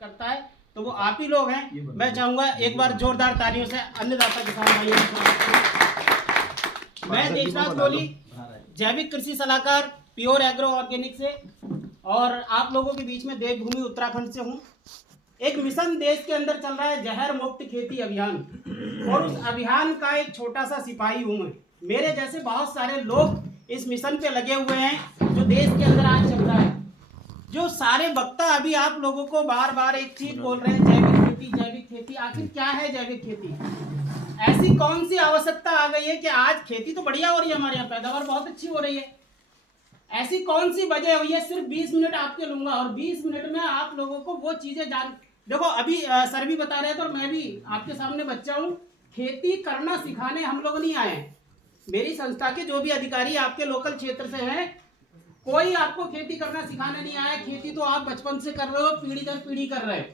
करता है तो वो आप ही लोग हैं। मैं चाहूंगा एक बार जोरदार तालियों से अन्नदाता किसान भाइयों का स्वागत करूं। मैं देशराज कोहली, जैविक कृषि सलाहकार, प्योर एग्रो ऑर्गेनिक से, और आप लोगों के बीच में देवभूमि उत्तराखंड से हूं। एक मिशन देश के अंदर चल रहा है, जहर मुक्त खेती अभियान, और उस अभियान का एक छोटा सा सिपाही हूं मैं। मेरे जैसे बहुत सारे लोग इस मिशन पे लगे हुए हैं जो देश के अंदर आज चल रहा है। जो सारे वक्ता अभी आप लोगों को बार बार एक चीज बोल रहे हैं, जैविक खेती, जैविक खेती। आखिर क्या है जैविक खेती? ऐसी कौन सी आवश्यकता आ गई है कि आज खेती तो बढ़िया हो रही है, हमारे यहाँ पैदावार बहुत अच्छी हो रही है, ऐसी कौन सी वजह हुई है? सिर्फ 20 मिनट आपके लूंगा और 20 मिनट में आप लोगों को वो चीजें जान। देखो अभी सर भी बता रहे थे और मैं भी आपके सामने बच्चा हूँ। खेती करना सिखाने हम लोग नहीं आए। मेरी संस्था के जो भी अधिकारी आपके लोकल क्षेत्र से हैं, कोई आपको खेती करना सिखाने नहीं आया। खेती तो आप बचपन से कर रहे हो, पीढ़ी दर पीढ़ी कर रहे हो।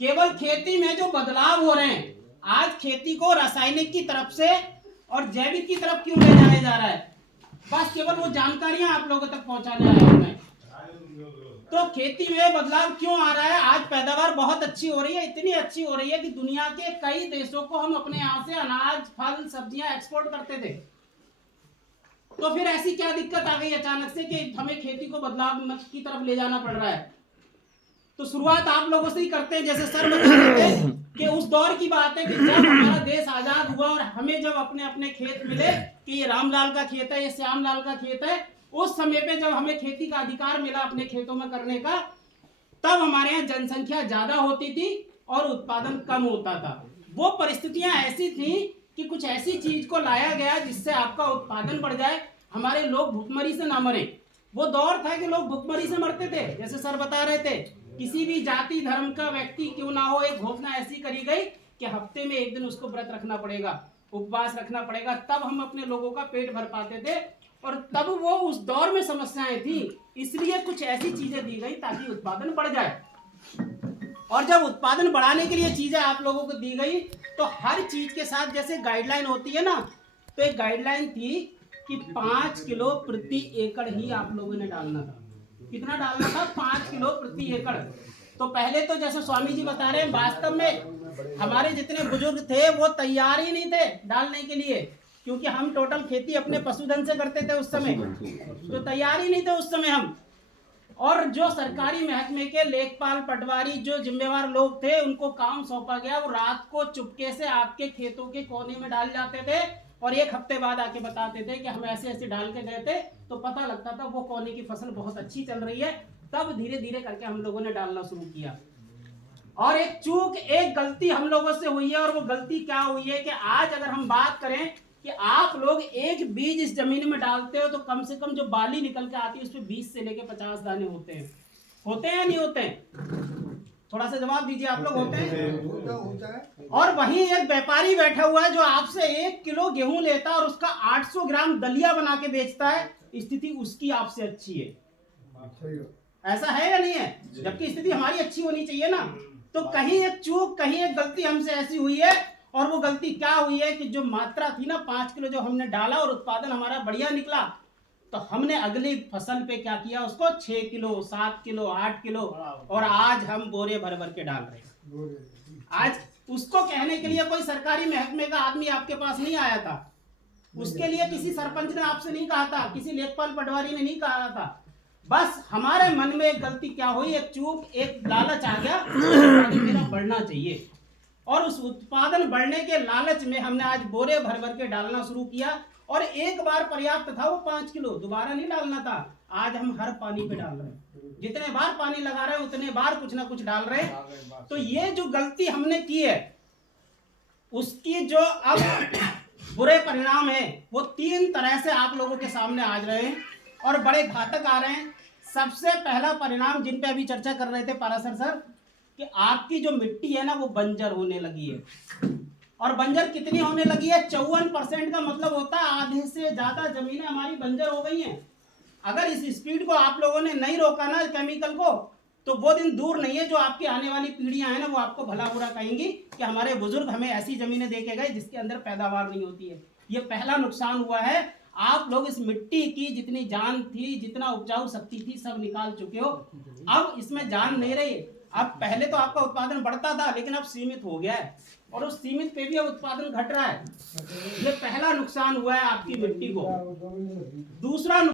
केवल खेती में जो बदलाव हो रहे हैं, आज खेती को रासायनिक की तरफ से और जैविक की तरफ क्यों ले जाया जा रहा है, बस केवल वो जानकारियां आप लोगों तक पहुंचाने आया हूं मैं। तो खेती में बदलाव क्यों आ रहा है? आज पैदावार बहुत अच्छी हो रही है, इतनी अच्छी हो रही है कि दुनिया के कई देशों को हम अपने यहाँ से अनाज, फल, सब्जियां एक्सपोर्ट करते थे। तो फिर ऐसी क्या दिक्कत आ गई अचानक से कि हमें खेती को बदलाव की तरफ ले जाना पड़ रहा है? तो शुरुआत आप लोगों से ही करते हैं। जैसे सर बता रहे थे कि उस दौर की बात है कि जब हमारा देश आजाद हुआ और हमें जब अपने अपने खेत मिले कि ये रामलाल का खेत है, ये श्यामलाल का खेत है, उस समय पे जब हमें खेती का अधिकार मिला अपने खेतों में करने का, तब हमारे यहाँ जनसंख्या ज्यादा होती थी और उत्पादन कम होता था। वो परिस्थितियां ऐसी थी कि कुछ ऐसी चीज को लाया गया जिससे आपका उत्पादन बढ़ जाए, हमारे लोग भूखमरी से ना मरे। वो दौर था कि लोग भूखमरी से मरते थे। जैसे सर बता रहे थे, किसी भी जाति धर्म का व्यक्ति क्यों ना हो, एक घोषणा ऐसी करी गई कि हफ्ते में एक दिन उसको व्रत रखना पड़ेगा, उपवास रखना पड़ेगा, तब हम अपने लोगों का पेट भर पाते थे। और तब वो उस दौर में समस्याएं थी, इसलिए कुछ ऐसी चीजें दी गई ताकि उत्पादन बढ़ जाए। और जब उत्पादन बढ़ाने के लिए चीजें आप लोगों को दी गई, तो हर चीज के साथ जैसे गाइडलाइन होती है ना, तो एक गाइडलाइन थी कि 5 किलो प्रति एकड़ ही आप लोगों ने डालना था। कितना डालना था? 5 किलो प्रति एकड़। तो पहले तो जैसे स्वामी जी बता रहे हैं, वास्तव में हमारे जितने बुजुर्ग थे वो तैयार ही नहीं थे डालने के लिए, क्योंकि हम टोटल खेती अपने पशुधन से करते थे उस समय, तो तैयार ही नहीं थे उस समय हम। और जो सरकारी महकमे के लेखपाल, पटवारी, जो जिम्मेवार लोग थे, उनको काम सौंपा गया, वो रात को चुपके से आपके खेतों के कोने में डाल जाते थे और एक हफ्ते बाद आके बताते थे कि हम ऐसे ऐसे डाल के गए थे। तो पता लगता था वो कोने की फसल बहुत अच्छी चल रही है। तब धीरे धीरे करके हम लोगों ने डालना शुरू किया। और एक चूक, एक गलती हम लोगों से हुई है, और वो गलती क्या हुई है कि आज अगर हम बात करें कि आप लोग एक बीज इस जमीन में डालते हो तो कम से कम जो बाली निकल के आती है उसमें 20 से लेके 50 दाने होते हैं या नहीं होते हैं? थोड़ा सा जवाब दीजिए आप लोग। होते हैं। और वहीं एक व्यापारी बैठा हुआ है जो आपसे 1 किलो गेहूं लेता है और उसका 800 ग्राम दलिया बना के बेचता है। स्थिति उसकी आपसे अच्छी है, ऐसा है या नहीं है? जबकि स्थिति हमारी अच्छी होनी चाहिए ना। तो कहीं एक चूक, कहीं एक गलती हमसे ऐसी हुई है। और वो गलती क्या हुई है कि जो मात्रा थी ना 5 किलो जो हमने डाला और उत्पादन हमारा बढ़िया निकला, तो हमने अगली फसल पे क्या किया, उसको 6 किलो, 7 किलो, 8 किलो, और आज हम बोरे भर भर के डाल रहे हैं। आज उसको कहने के लिए कोई सरकारी महकमे का आदमी आपके पास नहीं आया था, उसके लिए किसी सरपंच ने आपसे नहीं कहा था, किसी लेखपाल पटवारी ने नहीं कहा था। बस हमारे मन में एक गलती क्या हुई, एक चूक, एक लालच आ गया, मेरा बढ़ना चाहिए। और उस उत्पादन बढ़ने के लालच में हमने आज बोरे भर भर के डालना शुरू किया। और एक बार पर्याप्त था वो 5 किलो, दोबारा नहीं डालना था। आज हम हर पानी पे डाल रहे हैं, जितने बार पानी लगा रहे हैं उतने बार कुछ ना कुछ डाल रहे हैं। तो ये जो गलती हमने की है, उसकी जो अब बुरे परिणाम है वो 3 तरह से आप लोगों के सामने आ रहे हैं और बड़े घातक आ रहे हैं। सबसे पहला परिणाम जिन पे अभी चर्चा कर रहे थे पारासर सर, कि आपकी जो मिट्टी है ना वो बंजर होने लगी है। और बंजर कितनी होने लगी है? 54% का मतलब होता है आधे से ज्यादा जमीनें हमारी बंजर हो गई हैं। अगर इस स्पीड को आप लोगों ने नहीं रोका ना, केमिकल को, तो वो दिन दूर नहीं है जो आपकी आने वाली पीढ़ियां हैं ना, वो आपको भला बुरा कहेंगी कि हमारे बुजुर्ग हमें ऐसी जमीनें दे के गए जिसके अंदर पैदावार नहीं होती है। ये पहला नुकसान हुआ है। आप लोग इस मिट्टी की जितनी जान थी, जितना उपजाऊ शक्ति थी, सब निकाल चुके हो। अब इसमें जान नहीं रही। अब पहले तो आपका उत्पादन बढ़ता था, लेकिन अब सीमित हो गया है, और उस सीमित पे भी अब उत्पादन घट रहा है। ये पहला नुकसान हुआ है आपकी मिट्टी को। दूसरा